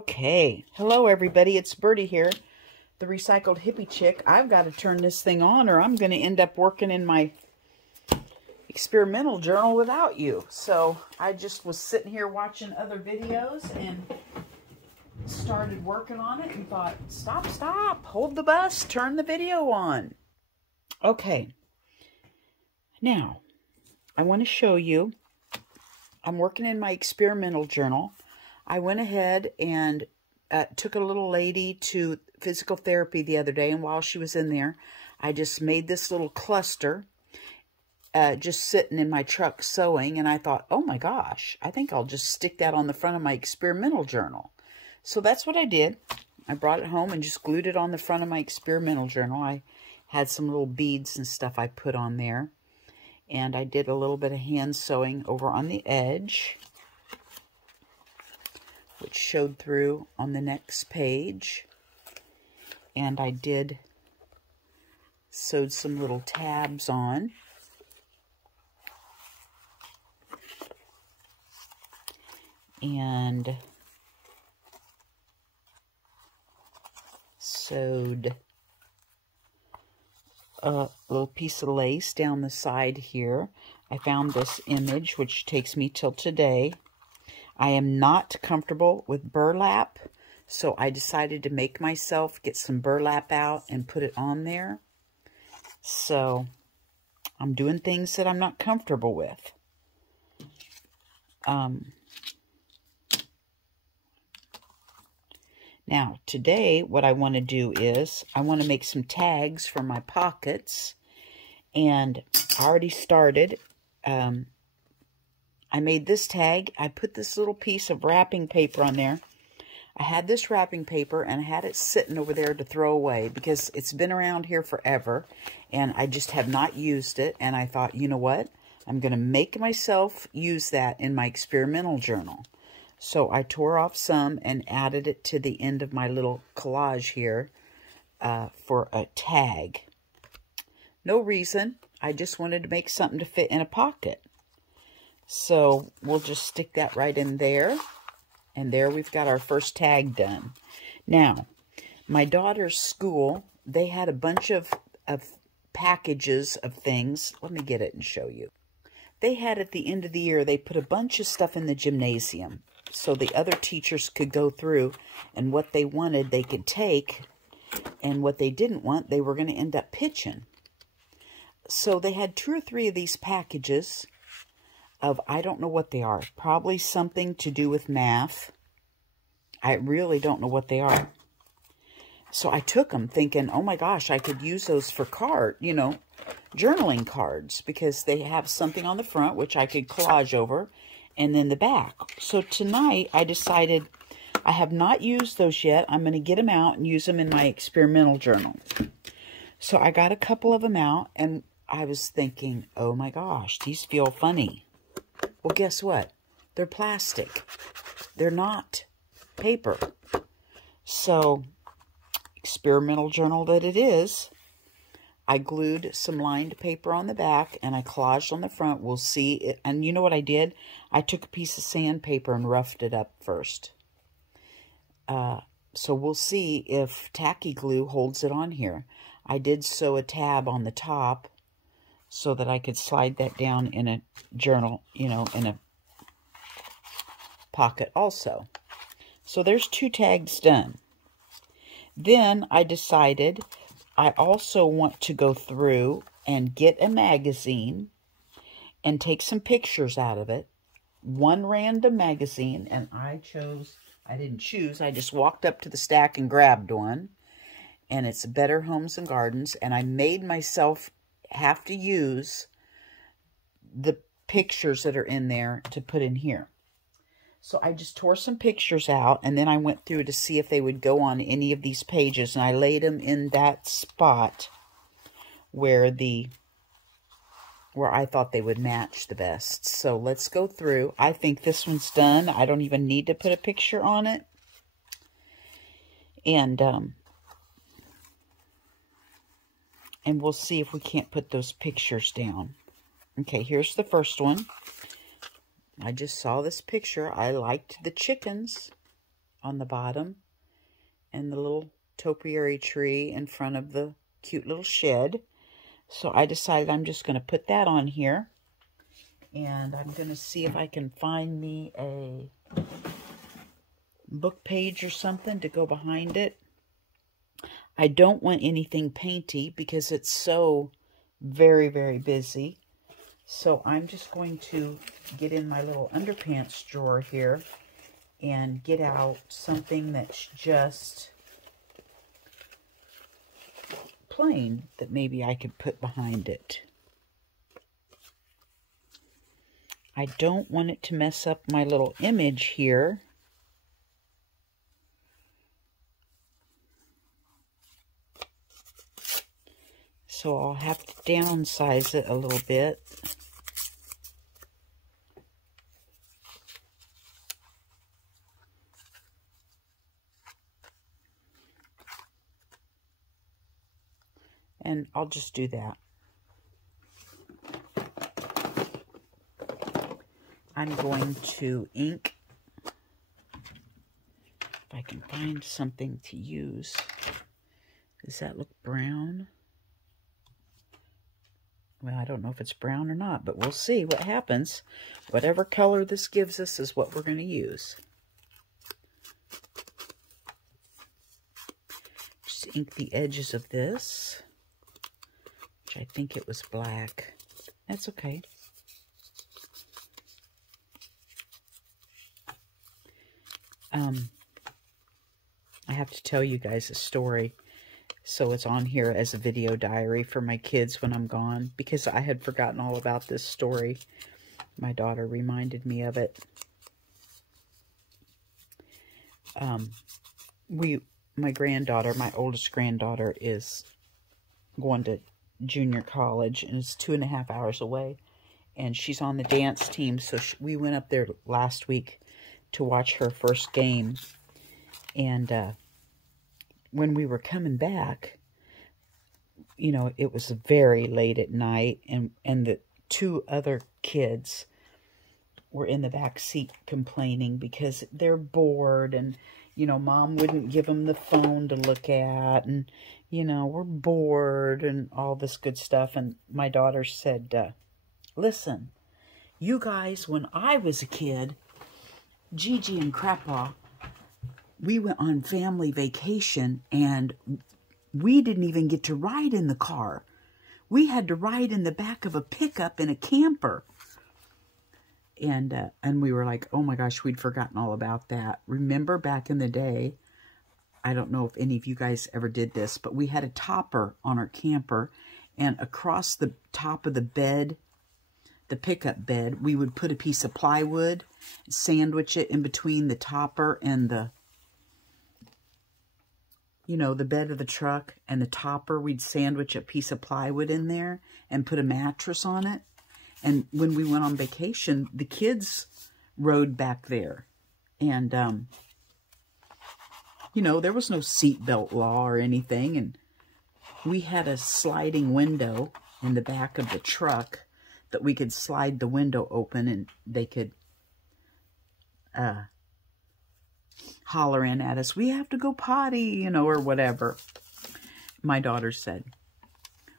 Okay, hello everybody, it's Birdie here, the Recycled Hippie Chick. I've got to turn this thing on or I'm going to end up working in my experimental journal without you. So I just was sitting here watching other videos and started working on it and thought, stop, hold the bus, turn the video on. Okay, now I want to show you, I'm working in my experimental journal. I went ahead and took a little lady to physical therapy the other day, and while she was in there, I just made this little cluster just sitting in my truck sewing, and I thought, oh my gosh, I think I'll just stick that on the front of my experimental journal. So that's what I did. I brought it home and just glued it on the front of my experimental journal. I had some little beads and stuff I put on there, and I did a little bit of hand sewing over on the edge, which showed through on the next page. And I did sewed some little tabs on. And sewed a little piece of lace down the side here. I found this image, which takes me till today. I am not comfortable with burlap, so I decided to make myself get some burlap out and put it on there. So I'm doing things that I'm not comfortable with. Now, today, what I want to do is, I want to make some tags for my pockets, and I already started. I made this tag. I put this little piece of wrapping paper on there. I had this wrapping paper, and I had it sitting over there to throw away, because it's been around here forever, and I just have not used it, and I thought, you know what? I'm going to make myself use that in my experimental journal. So I tore off some and added it to the end of my little collage here for a tag. No reason. I just wanted to make something to fit in a pocket. So we'll just stick that right in there. And there we've got our first tag done. Now, my daughter's school, they had a bunch of packages of things. Let me get it and show you. They had at the end of the year, they put a bunch of stuff in the gymnasium, so the other teachers could go through, and what they wanted they could take, and what they didn't want they were going to end up pitching. So they had 2 or 3 of these packages of, I don't know what they are, probably something to do with math. I really don't know what they are. So I took them thinking, oh my gosh, I could use those for journaling cards, because they have something on the front which I could collage over, and then the back. So tonight I decided, I have not used those yet. I'm going to get them out and use them in my experimental journal. So I got a couple of them out, and I was thinking, oh my gosh, these feel funny. Well, guess what? They're plastic. They're not paper. So, experimental journal that it is, I glued some lined paper on the back, and I collaged on the front. We'll see it. And you know what I did? I took a piece of sandpaper and roughed it up first. So we'll see if tacky glue holds it on here. I did sew a tab on the top so that I could slide that down in a journal, in a pocket also. So there's 2 tags done. Then I decided I also want to go through and get a magazine and take some pictures out of it. One random magazine, and I didn't choose, I just walked up to the stack and grabbed one. And it's Better Homes and Gardens, and I made myself have to use the pictures that are in there to put in here. So I just tore some pictures out, and then I went through to see if they would go on any of these pages, and I laid them in that spot where I thought they would match the best. So let's go through. I think this one's done. I don't even need to put a picture on it. And we'll see if we can't put those pictures down. Okay, here's the first one. I just saw this picture. I liked the chickens. on the bottom and the little topiary tree in front of the cute little shed. So I decided I'm just going to put that on here. And I'm going to see if I can find me a book page or something to go behind it. I don't want anything painty because it's so very, very busy. So I'm just going to get in my little underpants drawer here and get out something that's just plain that maybe I could put behind it. I don't want it to mess up my little image here. So I'll have to downsize it a little bit. And I'll just do that. I'm going to ink. If I can find something to use. Does that look brown? Well, I don't know if it's brown or not, but we'll see what happens. Whatever color this gives us is what we're going to use. Just ink the edges of this, which I think it was black. That's okay. I have to tell you guys a story. So it's on here as a video diary for my kids when I'm gone, because I had forgotten all about this story. My daughter reminded me of it. My granddaughter, my oldest granddaughter, is going to junior college, and it's 2.5 hours away. And she's on the dance team, so we went up there last week to watch her first game. And when we were coming back, you know, it was very late at night, and the 2 other kids were in the back seat complaining because they're bored, and, you know, Mom wouldn't give them the phone to look at, and, you know, we're bored and all this good stuff. And my daughter said, listen, you guys, when I was a kid, Gigi and Crappaw, we went on family vacation, and we didn't even get to ride in the car. We had to ride in the back of a pickup in a camper. And we were like, oh my gosh, we'd forgotten all about that. Remember back in the day, I don't know if any of you guys ever did this, but we had a topper on our camper, and across the top of the bed, the pickup bed, we would put a piece of plywood, sandwich it in between the topper and the, you know, the bed of the truck and the topper. We'd sandwich a piece of plywood in there and put a mattress on it. And when we went on vacation, the kids rode back there. And, you know, there was no seatbelt law or anything. And we had a sliding window in the back of the truck that we could slide the window open, and they could holler in at us, we have to go potty, you know, or whatever. My daughter said,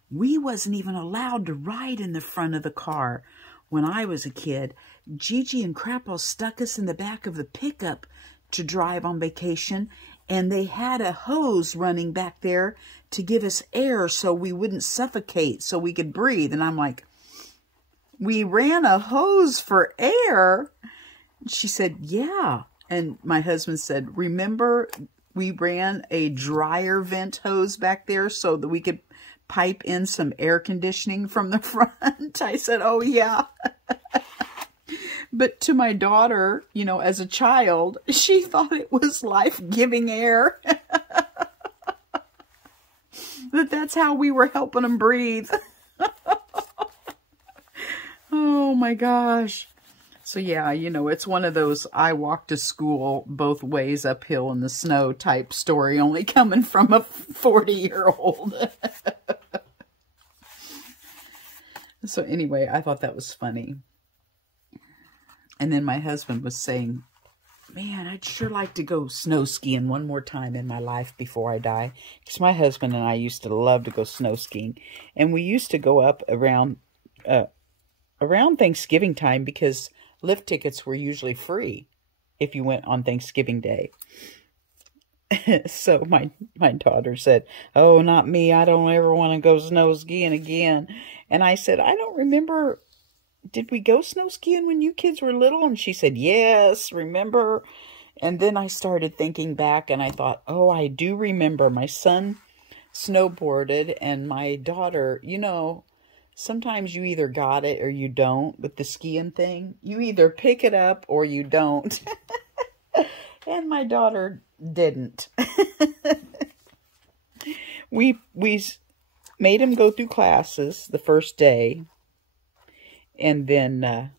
we wasn't even allowed to ride in the front of the car when I was a kid. Gigi and Crappaw stuck us in the back of the pickup to drive on vacation, and they had a hose running back there to give us air so we wouldn't suffocate, so we could breathe. And I'm like, we ran a hose for air? She said, yeah. And my husband said, remember, we ran a dryer vent hose back there so that we could pipe in some air conditioning from the front. I said, oh, yeah. But to my daughter, you know, as a child, she thought it was life-giving air. That's how we were helping them breathe. Oh, my gosh. So, yeah, you know, it's one of those I walk to school both ways uphill in the snow type story, only coming from a 40-year-old. So, anyway, I thought that was funny. And then my husband was saying, Man, I'd sure like to go snow skiing one more time in my life before I die. Because my husband and I used to love to go snow skiing. And we used to go up around Thanksgiving time because lift tickets were usually free if you went on Thanksgiving Day. So my daughter said, "Oh, not me. I don't ever want to go snow skiing again." And I said, "I don't remember. Did we go snow skiing when you kids were little?" And she said, "Yes, remember?" And then I started thinking back and I thought, oh, I do remember. My son snowboarded and my daughter, you know, sometimes you either got it or you don't with the skiing thing. You either pick it up or you don't. And my daughter didn't. We made him go through classes the first day. And then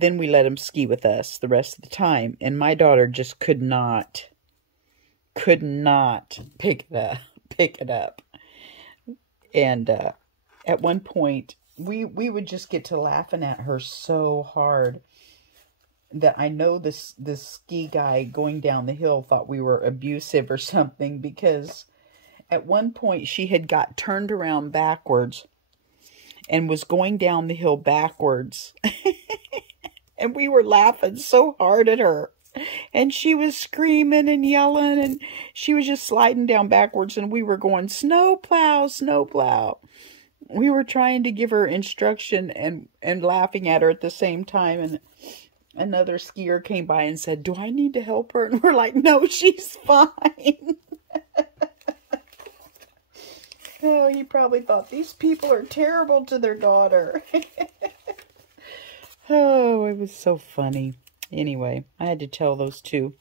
we let him ski with us the rest of the time. And my daughter just could not pick it up. And at one point, we would just get to laughing at her so hard that I know this ski guy going down the hill thought we were abusive or something, because at one point she had got turned around backwards and was going down the hill backwards. And we were laughing so hard at her. And she was screaming and yelling, and she was just sliding down backwards, and we were going, "Snowplow, snowplow." We were trying to give her instruction and laughing at her at the same time. And another skier came by and said, "Do I need to help her?" And we're like, "No, she's fine." Oh, he probably thought these people are terrible to their daughter. Oh, it was so funny. Anyway, I had to tell those two.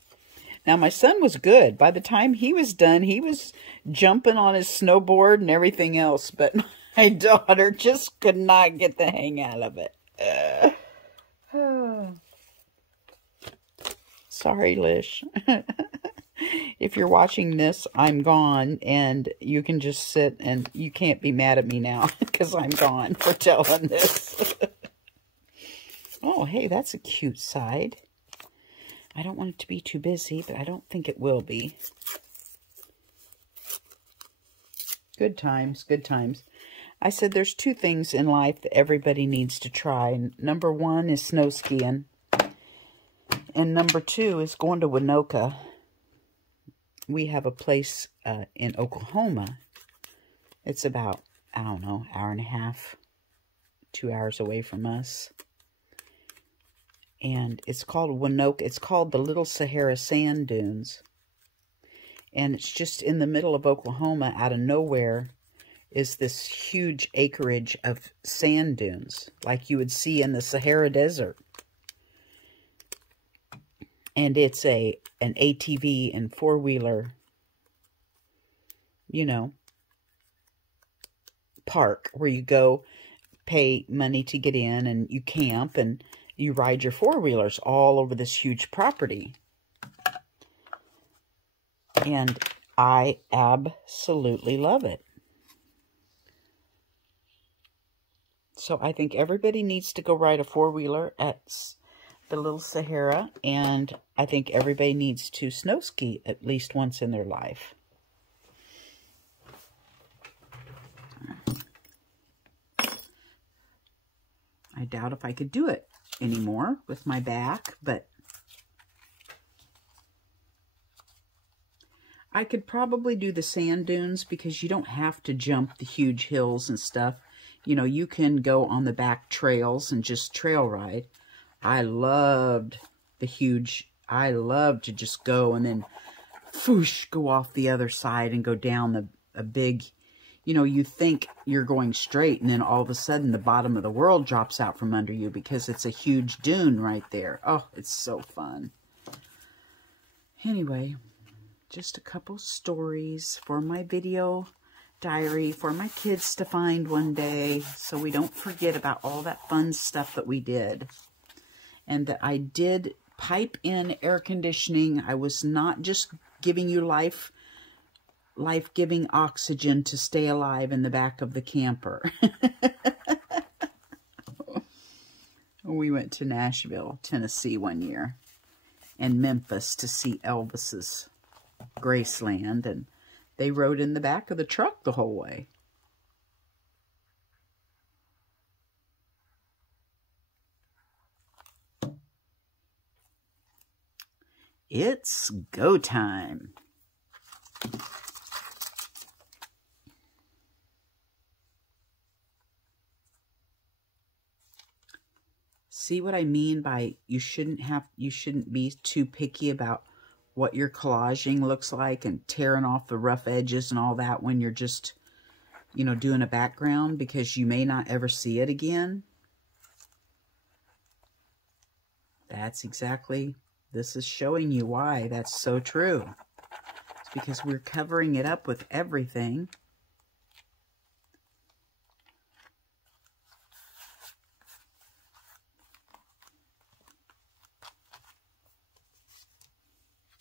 Now, my son was good. By the time he was done, he was jumping on his snowboard and everything else. But my daughter just could not get the hang out of it. Sorry, Lish. If you're watching this, I'm gone, and you can just sit, and you can't be mad at me now because I'm gone for telling this. Oh, hey, that's a cute side. I don't want it to be too busy, but I don't think it will be. Good times, good times. I said there's two things in life that everybody needs to try. Number one is snow skiing. And number two is going to Winoka. We have a place in Oklahoma. It's about, I don't know, hour and a half, 2 hours away from us. And it's called Winoka. It's called the Little Sahara Sand Dunes. And it's just in the middle of Oklahoma, out of nowhere, is this huge acreage of sand dunes, like you would see in the Sahara Desert. And it's an ATV and four-wheeler, you know, park where you go, pay money to get in, and you camp, and you ride your four-wheelers all over this huge property. And I absolutely love it. So I think everybody needs to go ride a four-wheeler at the Little Sahara, and I think everybody needs to snow ski at least once in their life. I doubt if I could do it anymore with my back, but I could probably do the sand dunes because you don't have to jump the huge hills and stuff. You know, you can go on the back trails and just trail ride. I loved to just go and then whoosh, go off the other side and go down a big, you know, you think you're going straight and then all of a sudden the bottom of the world drops out from under you because it's a huge dune right there. Oh, it's so fun. Anyway, just a couple stories for my video diary for my kids to find one day so we don't forget about all that fun stuff that we did. And that I did pipe in air conditioning. I was not just giving you life-giving oxygen to stay alive in the back of the camper. We went to Nashville, Tennessee one year, and Memphis to see Elvis's Graceland, and they rode in the back of the truck the whole way. It's go time. See what I mean by you shouldn't be too picky about what your collaging looks like and tearing off the rough edges and all that when you're just, you know, doing a background, because you may not ever see it again. That's exactly, this is showing you why that's so true. It's because we're covering it up with everything.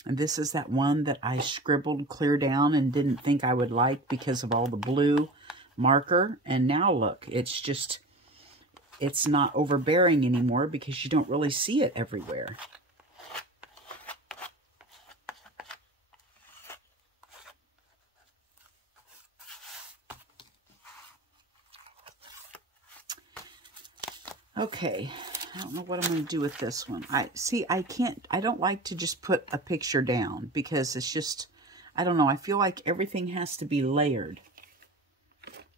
And this is that one that I scribbled clear down and didn't think I would like because of all the blue marker. And now look, it's just, it's not overbearing anymore because you don't really see it everywhere. Okay. I don't know what I'm going to do with this one. I don't like to just put a picture down because it's just, I don't know. I feel like everything has to be layered.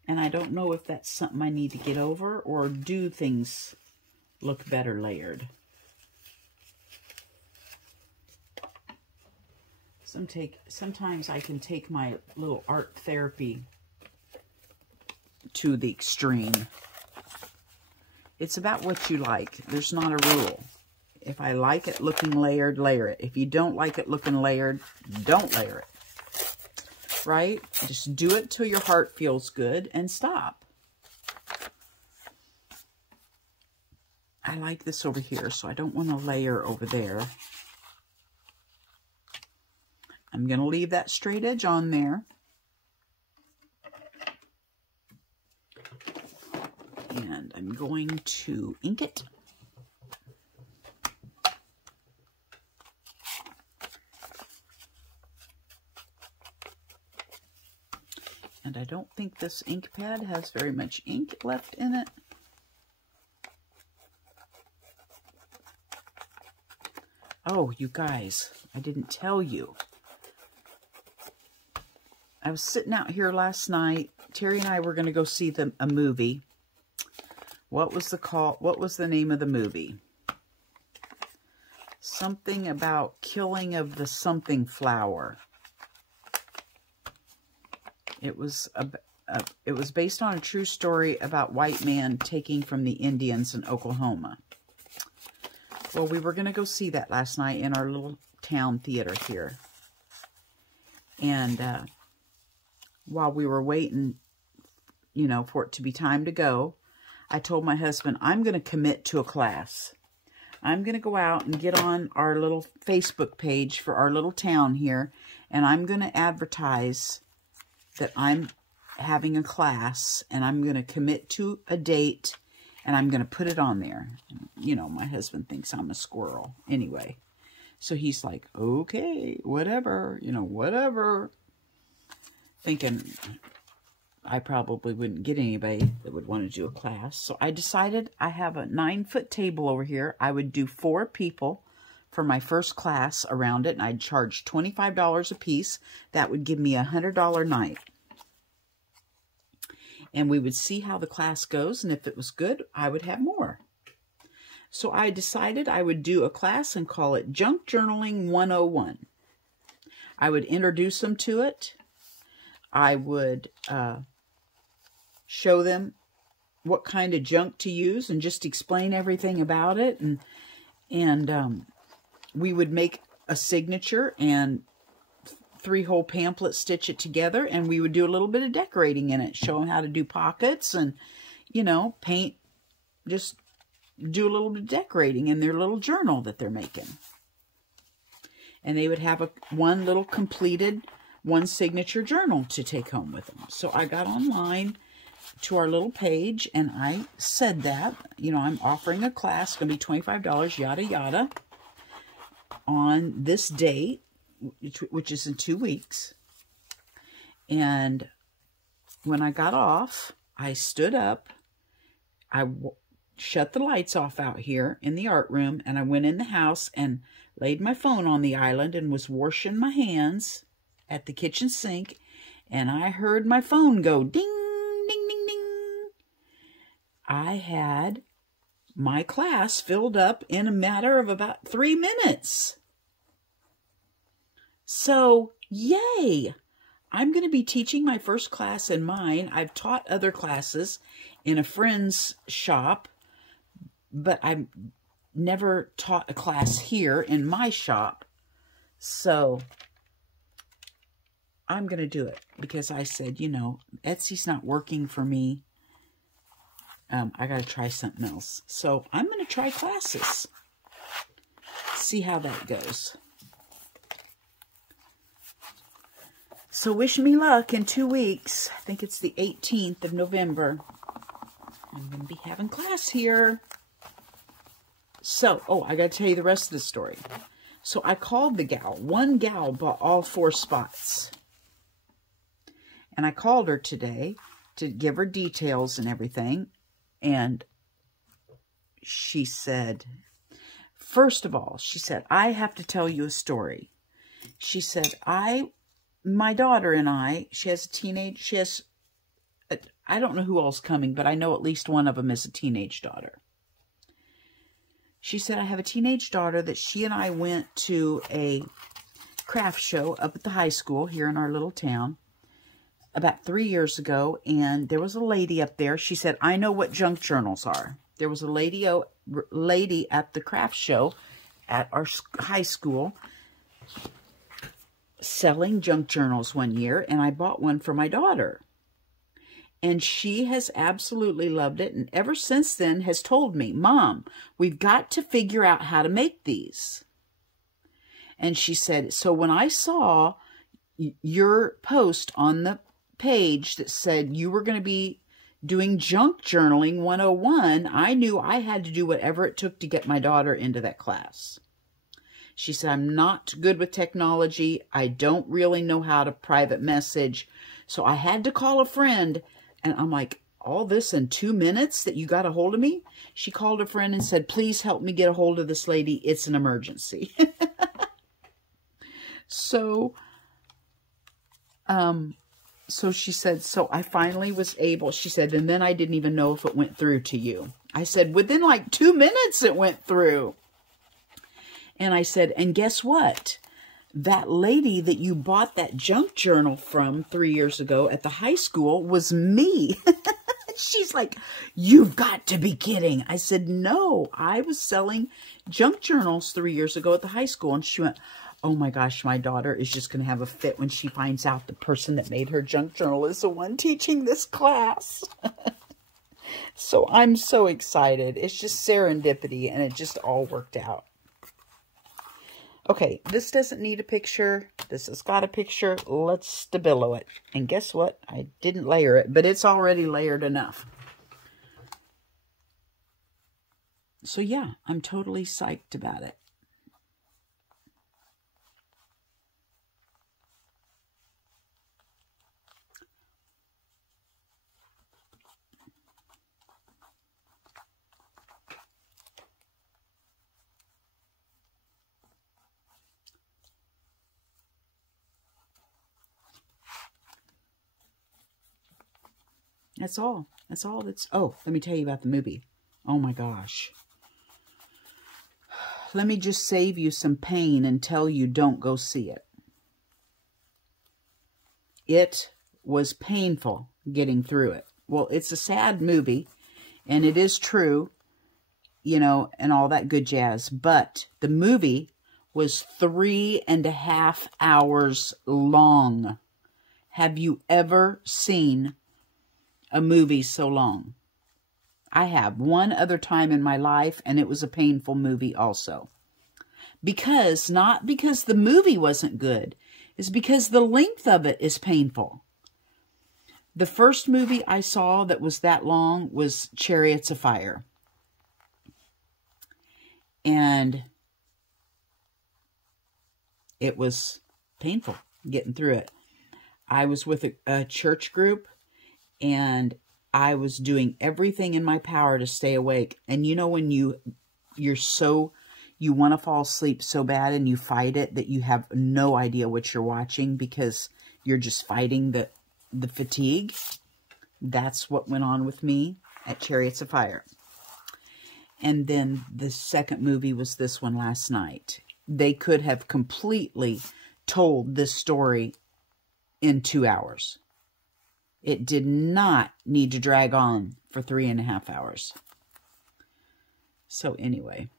And I don't know if that's something I need to get over, or do things look better layered. Sometimes I can take my little art therapy to the extreme. It's about what you like. There's not a rule. If I like it looking layered, layer it. If you don't like it looking layered, don't layer it. Right? Just do it till your heart feels good and stop. I like this over here, so I don't want to layer over there. I'm going to leave that straight edge on there. And I'm going to ink it. And I don't think this ink pad has very much ink left in it. Oh, you guys, I didn't tell you. I was sitting out here last night. Terry and I were going to go see a movie. What was the name of the movie? Something about killing of the something flower. It was based on a true story about white man taking from the Indians in Oklahoma. Well, we were going to go see that last night in our little town theater here. And while we were waiting, you know, for it to be time to go, I told my husband, I'm going to commit to a class. I'm going to go out and get on our little Facebook page for our little town here, and I'm going to advertise that I'm having a class, and I'm going to commit to a date, and I'm going to put it on there. You know, my husband thinks I'm a squirrel anyway. So he's like, okay, whatever, you know, whatever. Thinking I probably wouldn't get anybody that would want to do a class. So I decided I have a 9-foot table over here. I would do 4 people for my first class around it, and I'd charge $25 a piece. That would give me a $100 night. And we would see how the class goes, and if it was good, I would have more. So I decided I would do a class and call it Junk Journaling 101. I would introduce them to it. I would show them what kind of junk to use and just explain everything about it. And we would make a signature and 3-hole pamphlet, stitch it together, and we would do a little bit of decorating in it, show them how to do pockets and, you know, paint, just do a little bit of decorating in their little journal that they're making. And they would have one little completed, one signature journal to take home with them. So I got online to our little page, and I said that, you know, I'm offering a class, going to be $25, yada, yada, on this date, which is in 2 weeks. And when I got off, I stood up, I shut the lights off out here in the art room, and I went in the house and laid my phone on the island and was washing my hands at the kitchen sink, and I heard my phone go ding, ding, ding, ding. I had my class filled up in a matter of about 3 minutes. So, yay! I'm going to be teaching my first class in mine. I've taught other classes in a friend's shop, but I've never taught a class here in my shop. So I'm going to do it because I said, you know, Etsy's not working for me. I got to try something else. So I'm going to try classes. See how that goes. So wish me luck in 2 weeks. I think it's the 18th of November. I'm going to be having class here. So, oh, I got to tell you the rest of the story. So I called the gal. One gal bought all 4 spots. And I called her today to give her details and everything. And she said, first of all, she said, I have to tell you a story. She said, my daughter and I, she has a teenage, I don't know who all's coming, but I know at least one of them is a teenage daughter. She said, I have a teenage daughter that she and I went to a craft show up at the high school here in our little town about 3 years ago, and there was a lady up there. She said, I know what junk journals are. There was a lady at the craft show at our high school selling junk journals one year, and I bought one for my daughter. And she has absolutely loved it, and ever since then has told me, Mom, we've got to figure out how to make these. And she said, so when I saw your post on the page that said you were going to be doing Junk Journaling 101, I knew I had to do whatever it took to get my daughter into that class. She said, I'm not good with technology. I don't really know how to private message. So I had to call a friend. And I'm like, all this in 2 minutes that you got a hold of me? She called a friend and said, please help me get a hold of this lady. It's an emergency. So she said, so I finally was able, she said, and then I didn't even know if it went through to you. I said, within like 2 minutes it went through. And I said, and guess what? That lady that you bought that junk journal from 3 years ago at the high school was me. She's like, you've got to be kidding. I said, no, I was selling junk journals 3 years ago at the high school. And she went, oh my gosh, my daughter is just going to have a fit when she finds out the person that made her junk journal is the one teaching this class. So I'm so excited. It's just serendipity, and it just all worked out. Okay, this doesn't need a picture. This has got a picture. Let's stabilo it. And guess what? I didn't layer it, but it's already layered enough. So yeah, I'm totally psyched about it. That's all. That's all that's... Oh, let me tell you about the movie. Oh my gosh. Let me just save you some pain and tell you don't go see it. It was painful getting through it. Well, it's a sad movie, and it is true, you know, and all that good jazz. But the movie was 3.5 hours long. Have you ever seen a movie so long? I have one other time in my life, and it was a painful movie also. Because, not because the movie wasn't good, it's because the length of it is painful. The first movie I saw that was that long was Chariots of Fire. And it was painful getting through it. I was with a church group, and I was doing everything in my power to stay awake. And you know when you want to fall asleep so bad and you fight it that you have no idea what you're watching because you're just fighting the fatigue? That's what went on with me at Chariots of Fire. And then the second movie was this one last night. They could have completely told this story in 2 hours. It did not need to drag on for 3.5 hours. So anyway,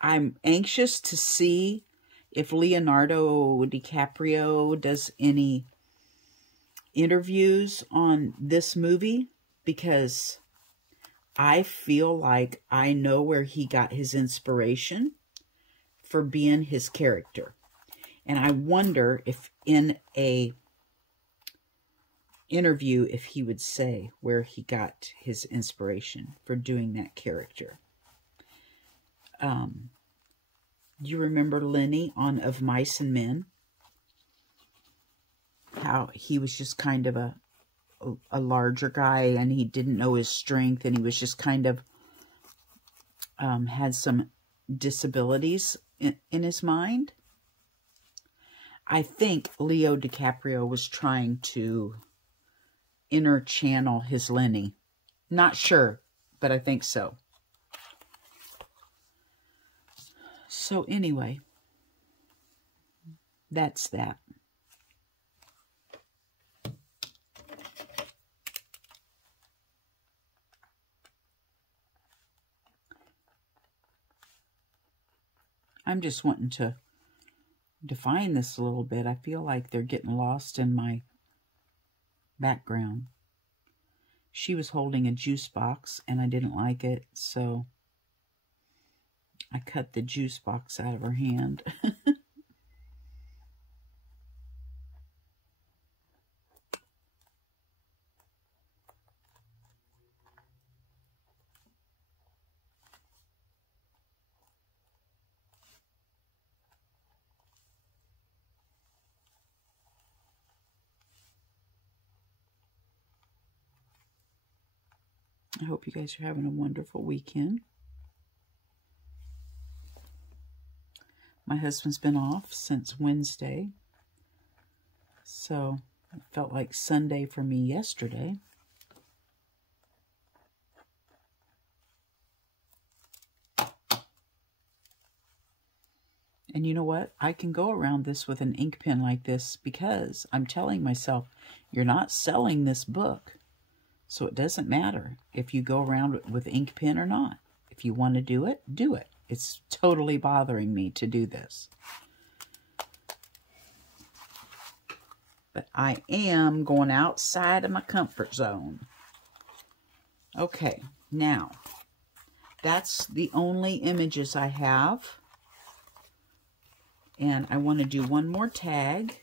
I'm anxious to see if Leonardo DiCaprio does any interviews on this movie, because I feel like I know where he got his inspiration for being his character. And I wonder if in a interview, if he would say where he got his inspiration for doing that character. Do you remember Lenny on Of Mice and Men? How he was just kind of a larger guy, and he didn't know his strength, and he was just kind of had some disabilities in his mind. I think Leo DiCaprio was trying to inner channel his Lenny. Not sure, but I think so. So anyway, that's that. I'm just wanting to define this a little bit. I feel like they're getting lost in my background. She was holding a juice box and I didn't like it, so I cut the juice box out of her hand. I hope you guys are having a wonderful weekend. My husband's been off since Wednesday, so it felt like Sunday for me yesterday. And you know what? I can go around this with an ink pen like this because I'm telling myself, you're not selling this book. So it doesn't matter if you go around with ink pen or not. If you want to do it, do it. It's totally bothering me to do this. But I am going outside of my comfort zone. Okay, now, that's the only images I have. And I want to do one more tag.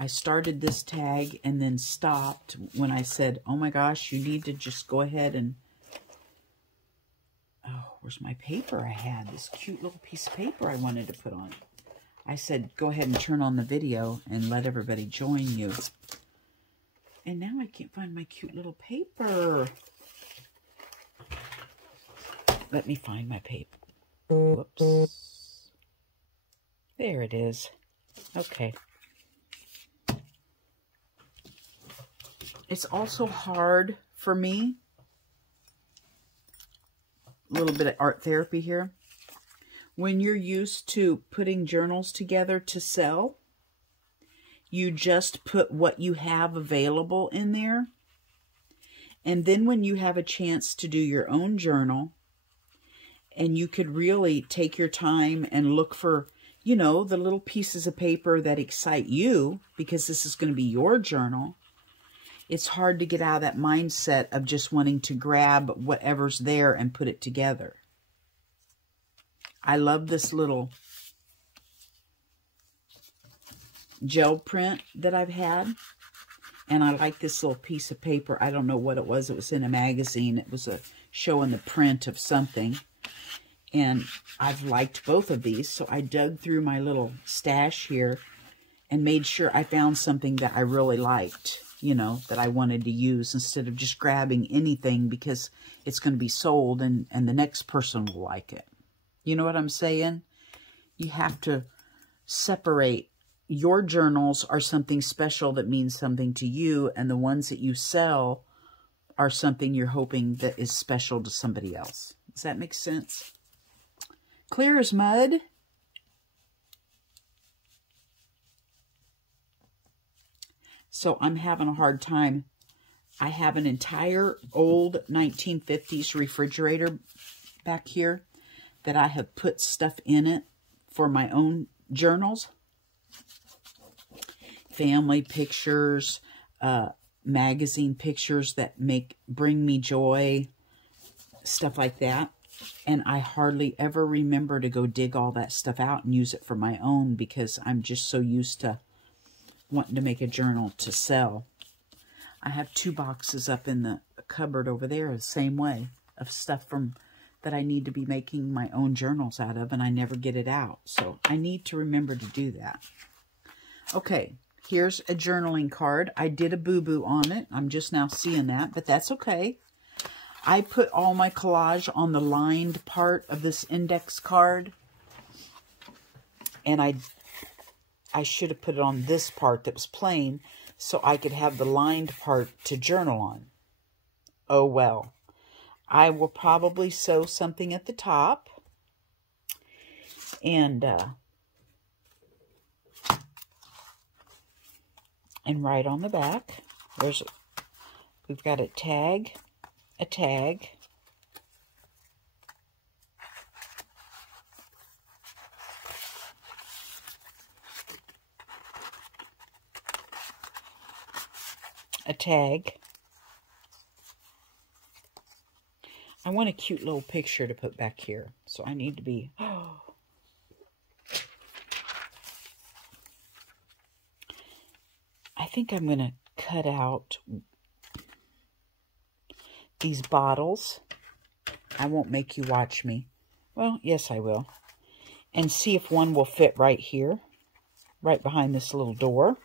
I started this tag and then stopped when I said, oh my gosh, you need to just go ahead and... Oh, where's my paper I had? This cute little piece of paper I wanted to put on. I said, go ahead and turn on the video and let everybody join you. And now I can't find my cute little paper. Let me find my paper. Whoops. There it is. Okay. It's also hard for me, a little bit of art therapy here, when you're used to putting journals together to sell, you just put what you have available in there. And then when you have a chance to do your own journal, and you could really take your time and look for, you know, the little pieces of paper that excite you, because this is going to be your journal. It's hard to get out of that mindset of just wanting to grab whatever's there and put it together. I love this little gel print that I've had. And I like this little piece of paper. I don't know what it was. It was in a magazine. It was showing the print of something. And I've liked both of these. So I dug through my little stash here and made sure I found something that I really liked, you know, that I wanted to use instead of just grabbing anything because it's going to be sold and the next person will like it. You know what I'm saying? You have to separate. Your journals are something special that means something to you, and the ones that you sell are something you're hoping that is special to somebody else. Does that make sense? Clear as mud. So I'm having a hard time. I have an entire old 1950s refrigerator back here that I have put stuff in it for my own journals. Family pictures, magazine pictures that bring me joy, stuff like that. And I hardly ever remember to go dig all that stuff out and use it for my own because I'm just so used to wanting to make a journal to sell. I have 2 boxes up in the cupboard over there the same way of stuff that I need to be making my own journals out of, and I never get it out. So I need to remember to do that. Okay. Here's a journaling card. I did a boo-boo on it. I'm just now seeing that, but that's okay. I put all my collage on the lined part of this index card. And I should have put it on this part that was plain so I could have the lined part to journal on. Oh, well. I will probably sew something at the top. And right on the back, we've got a tag, a tag, a tag. I want a cute little picture to put back here, so I need to be... I think I'm going to cut out these bottles. I won't make you watch me. Well, yes, I will. And see if one will fit right here, right behind this little door.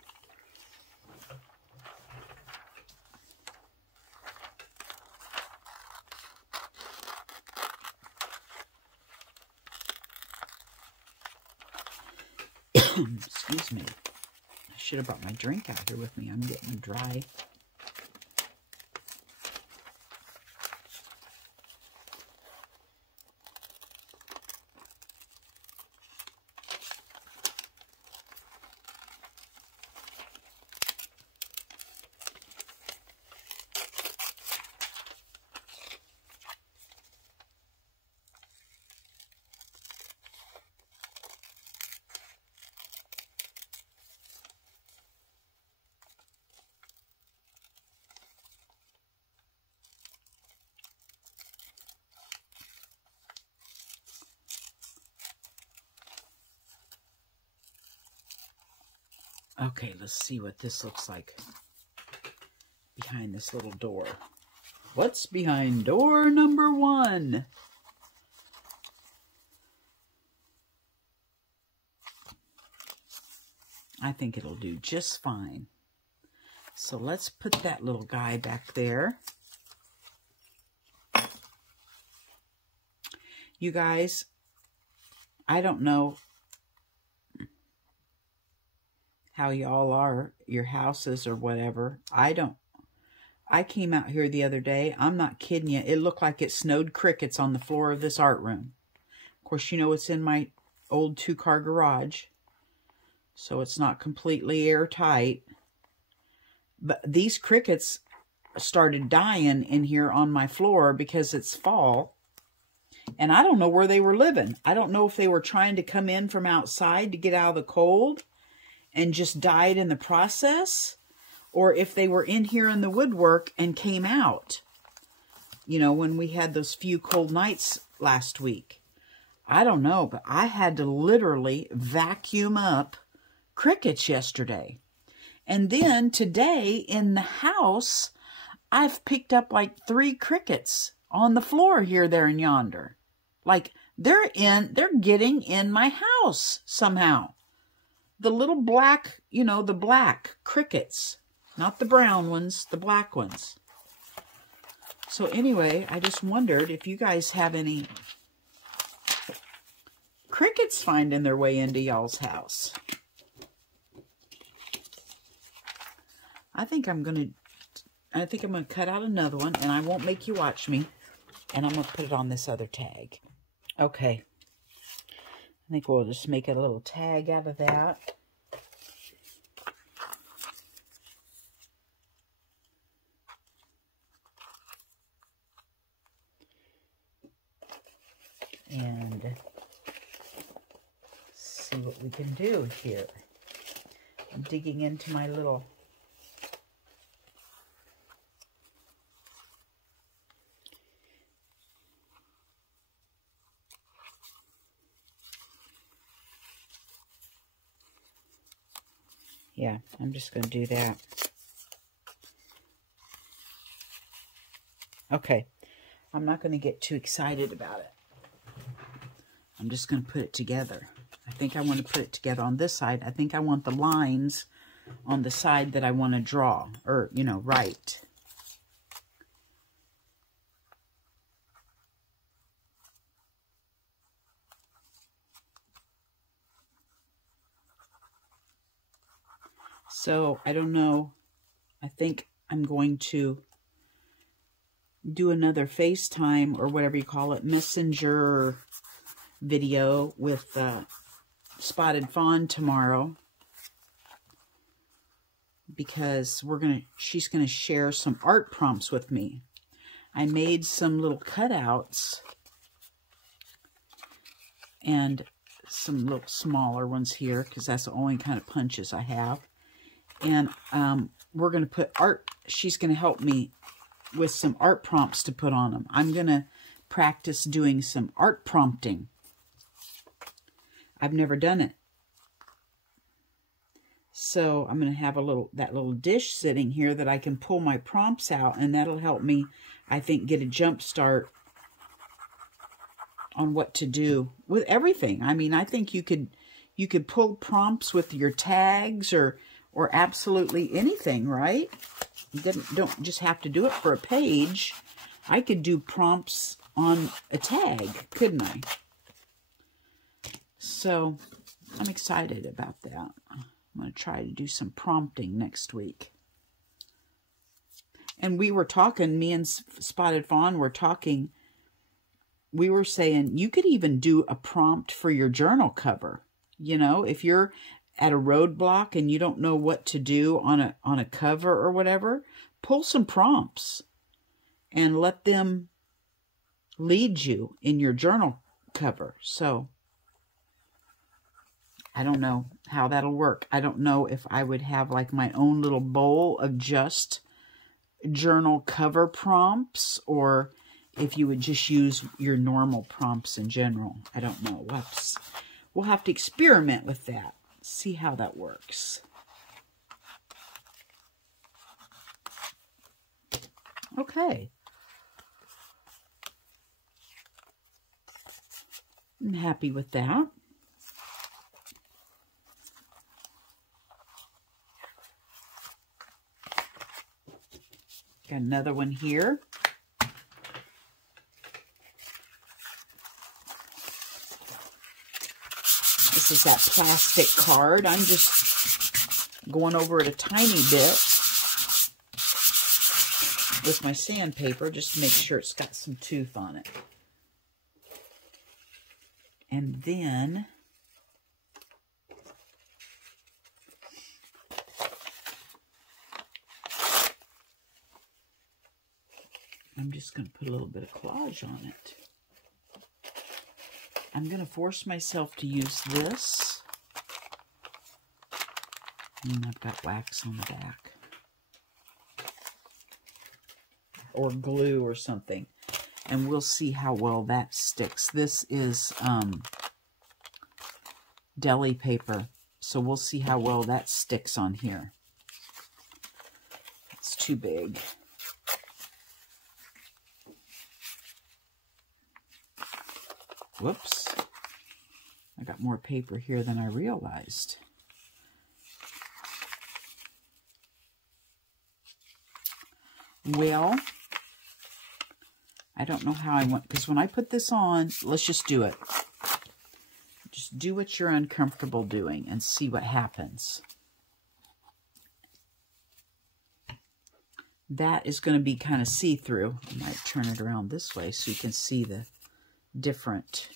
Excuse me. I should have brought my drink out here with me. I'm getting dry. Okay, let's see what this looks like behind this little door. What's behind door number 1? I think it'll do just fine. So let's put that little guy back there. You guys, I don't know how y'all are, your houses or whatever. I came out here the other day. I'm not kidding you. It looked like it snowed crickets on the floor of this art room. Of course, you know it's in my old 2-car garage, so it's not completely airtight. But these crickets started dying in here on my floor because it's fall. And I don't know where they were living. I don't know if they were trying to come in from outside to get out of the cold and just died in the process, or if they were in here in the woodwork and came out, you know, when we had those few cold nights last week. I don't know, but I had to literally vacuum up crickets yesterday. And then today in the house, I've picked up like 3 crickets on the floor here, there, and yonder. Like they're getting in my house somehow. The little black, you know, the black crickets, not the brown ones, the black ones. So anyway, I just wondered if you guys have any crickets finding their way into y'all's house. I think I'm gonna cut out another one, and I won't make you watch me, and I'm gonna put it on this other tag. Okay. I think we'll just make a little tag out of that. And see what we can do here. I'm digging into my little yeah, I'm just going to do that. Okay, I'm not going to get too excited about it. I'm just going to put it together. I think I want to put it together on this side. I think I want the lines on the side that I want to draw, or, you know, write. So, I don't know. I think I'm going to do another FaceTime, or whatever you call it, Messenger video with Spotted Fawn tomorrow. Because she's going to share some art prompts with me. I made some little cutouts. And some little smaller ones here, because that's the only kind of punches I have. And we're going to put art, she's going to help me with some art prompts to put on them. I'm going to practice doing some art prompting. I've never done it. So I'm going to have that little dish sitting here that I can pull my prompts out, and that'll help me, I think, get a jump start on what to do with everything. I mean, I think you could pull prompts with your tags or absolutely anything, right? You don't just have to do it for a page. I could do prompts on a tag, couldn't I? So I'm excited about that. I'm going to try to do some prompting next week. And we were talking, me and Spotted Fawn were talking, we were saying you could even do a prompt for your journal cover. You know, if you're at a roadblock and you don't know what to do on a cover or whatever, pull some prompts and let them lead you in your journal cover. So I don't know how that'll work. I don't know if I would have like my own little bowl of just journal cover prompts, or if you would just use your normal prompts in general. I don't know. We'll have to experiment with that. See how that works. Okay. I'm happy with that. Got another one here. This is that plastic card. I'm just going over it a tiny bit with my sandpaper just to make sure it's got some tooth on it. And then I'm just going to put a little bit of collage on it. I'm going to force myself to use this. And I've got wax on the back. Or glue or something. And we'll see how well that sticks. This is deli paper. So we'll see how well that sticks on here. It's too big. Whoops. I got more paper here than I realized. Well, I don't know how I want, because when I put this on, let's just do it. Just do what you're uncomfortable doing and see what happens. That is going to be kind of see-through. I might turn it around this way so you can see the different.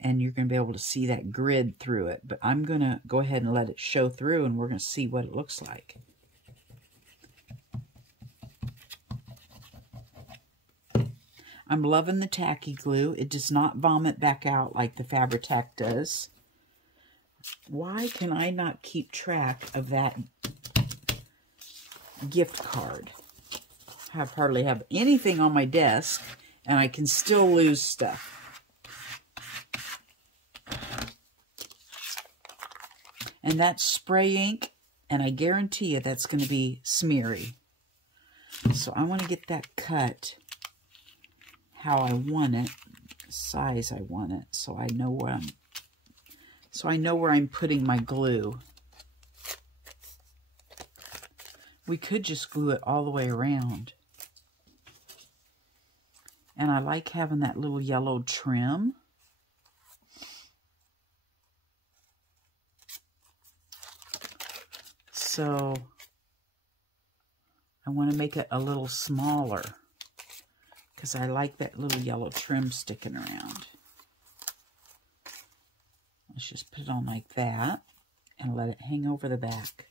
And you're going to be able to see that grid through it. But I'm going to go ahead and let it show through, and we're going to see what it looks like. I'm loving the tacky glue. It does not vomit back out like the Fabri-Tac does. Why can I not keep track of that gift card? I hardly have anything on my desk, and I can still lose stuff. And that's spray ink, and I guarantee you that's going to be smeary. So I want to get that cut how I want it, size I want it, so I know where I'm putting my glue. We could just glue it all the way around. And I like having that little yellow trim. So I want to make it a little smaller because I like that little yellow trim sticking around. Let's just put it on like that and let it hang over the back.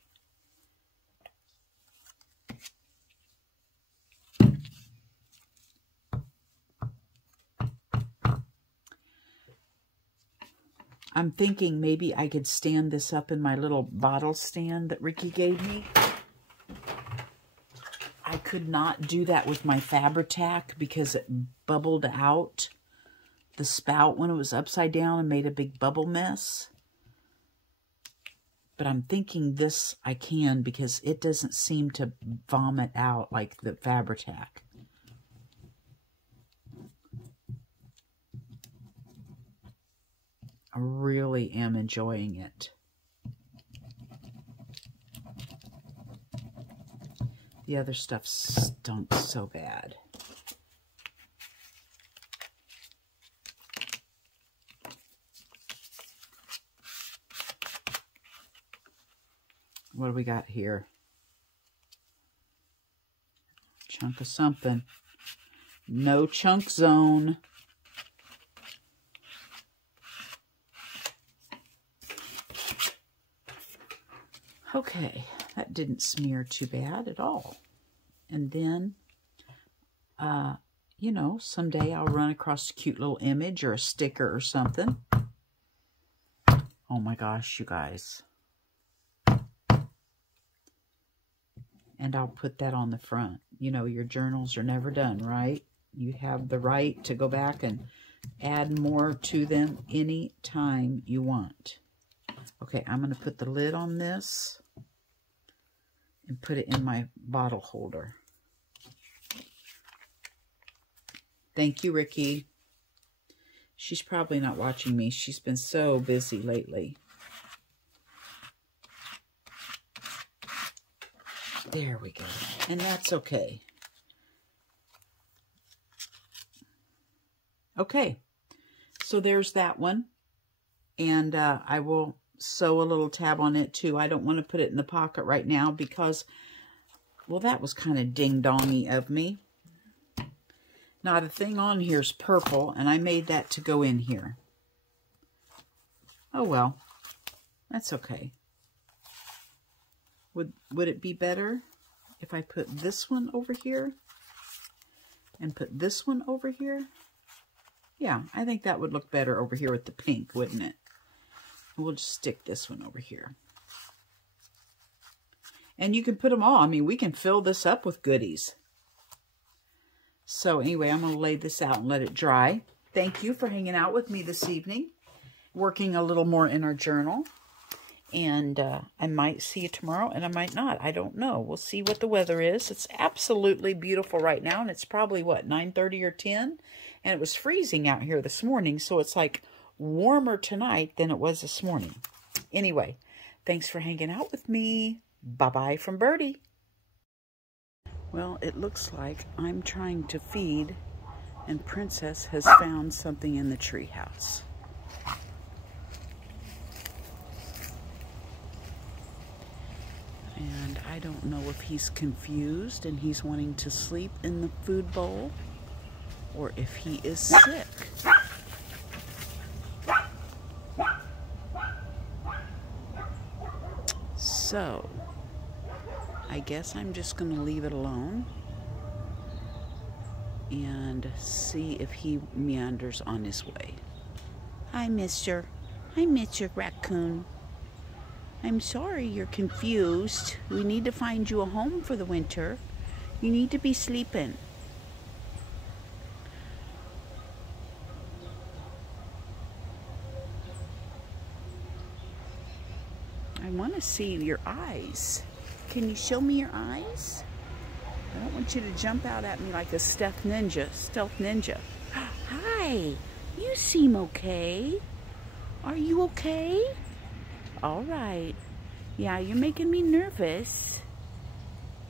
I'm thinking maybe I could stand this up in my little bottle stand that Ricky gave me. I could not do that with my Fabri-Tac because it bubbled out the spout when it was upside down and made a big bubble mess. But I'm thinking this I can because it doesn't seem to vomit out like the Fabri-Tac. I really am enjoying it. The other stuff stunk so bad. What do we got here? Chunk of something. No chunk zone. Okay, that didn't smear too bad at all. And then, you know, someday I'll run across a cute little image or a sticker or something. Oh my gosh, you guys. And I'll put that on the front. You know, your journals are never done, right? You have the right to go back and add more to them any time you want. Okay, I'm going to put the lid on this and put it in my bottle holder. Thank you, Ricky. She's probably not watching me. She's been so busy lately. There we go. And that's okay. Okay. So there's that one. And I will sew a little tab on it too. I don't want to put it in the pocket right now because, well, that was kind of ding-dongy of me. Now, the thing on here is purple, and I made that to go in here. Oh, well. That's okay. Would it be better if I put this one over here and put this one over here? Yeah, I think that would look better over here with the pink, wouldn't it? We'll just stick this one over here. And you can put them all. I mean, we can fill this up with goodies. So anyway, I'm going to lay this out and let it dry. thank you for hanging out with me this evening, working a little more in our journal. And I might see you tomorrow, and I might not. I don't know. We'll see what the weather is. It's absolutely beautiful right now, and it's probably, what, 9:30 or 10? And it was freezing out here this morning, so it's like warmer tonight than it was this morning. Anyway, thanks for hanging out with me. Bye-bye from Birdie. Well, it looks like I'm trying to feed, and Princess has found something in the treehouse. And I don't know if he's confused and he's wanting to sleep in the food bowl, or if he is sick. So, I guess I'm just going to leave it alone and see if he meanders on his way. Hi, mister. Hi, Mr. Raccoon. I'm sorry you're confused. We need to find you a home for the winter. You need to be sleeping. I want to see your eyes. Can you show me your eyes? I don't want you to jump out at me like a stealth ninja. Hi, you seem okay. Are you okay? All right. Yeah, you're making me nervous.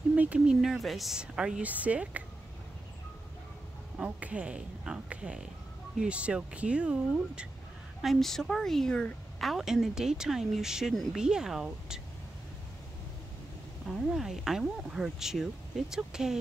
You're making me nervous. Are you sick? Okay, okay. You're so cute. I'm sorry you're out in the daytime. You shouldn't be out. All right, I won't hurt you. It's okay.